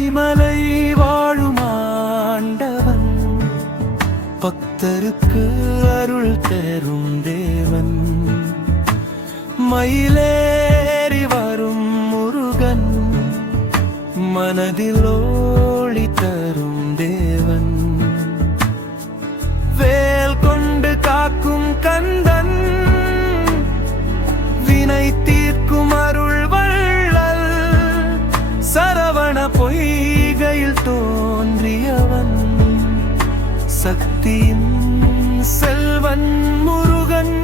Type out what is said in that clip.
பனிமலை வாழும் ஆண்டவன், பக்தருக்கு அருள் தரும் தேவன். மயிலேறி வரும் முருகன், மனதில் ஒளி தரும் தேவன். வேல் கொண்டு காக்கும் கந்தன், வினை தீர்க்கும் அருள் வள்ளல். சரவண பொய்கையில் தோன்றியவன், சக்தியின் செல்வன் முருகன்.